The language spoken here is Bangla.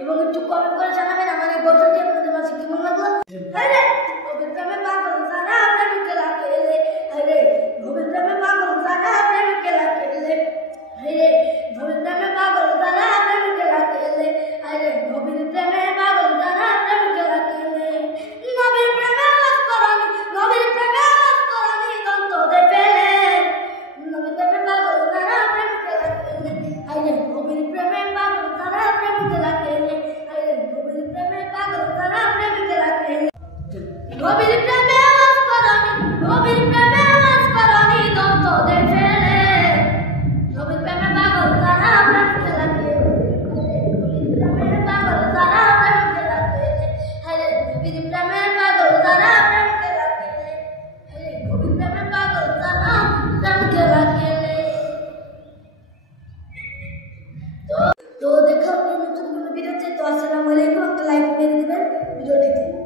এবং একটু কমেন্ট করে জানাবেন আমার এই গল্পটি আপনাদের মাঝে কেমন লাগলো। আরে গোবিন্দ্রামে পাগল যারা প্রেমিকে রাখেলে, আরে গোবিন্দ্রামে পাগল যারা প্রেমিকে রাখেলে, আরে গোবিন্দ্রামে পাগল যারা প্রেমিকে রাখেলে, আরে গোবিন্দ্রামে পাগল যারা প্রেমিকে রাখেলে, নবীর প্রেমে মস্করানি, নবীর প্রেমে মস্করানি দন্ত দেবেলে, নবীর প্রেমে পাগল যারা প্রেমিকে রাখেলে, আরে নবীর প্রেমে পাগল যারা প্রেমিকে রাখেলে, আরে নবীর প্রেমে পাগল যারা প্রেমিকে রাখেলে, নবীর প্রেমে মস্করানি, নবীর প্রেমে মস্করানি দন্ত দেবেলে, নবীর প্রেমে পাগল যারা প্রেমিকে রাখেলে, নবীর প্রেমে পাগল যারা প্রেমিকে রাখেলে, আরে নবীর প্রেমে পাগল যারা প্রেমিকে রাখেলে, আরে নবীর প্রেমে পাগল যারা প্রেমিকে রাখেলে। তো দেখা হবে নতুন কোনো ভিডিওতে। তো আসসালামু আলাইকুম, একটা লাইক মেরে দিবেন ভিডিওটিতে।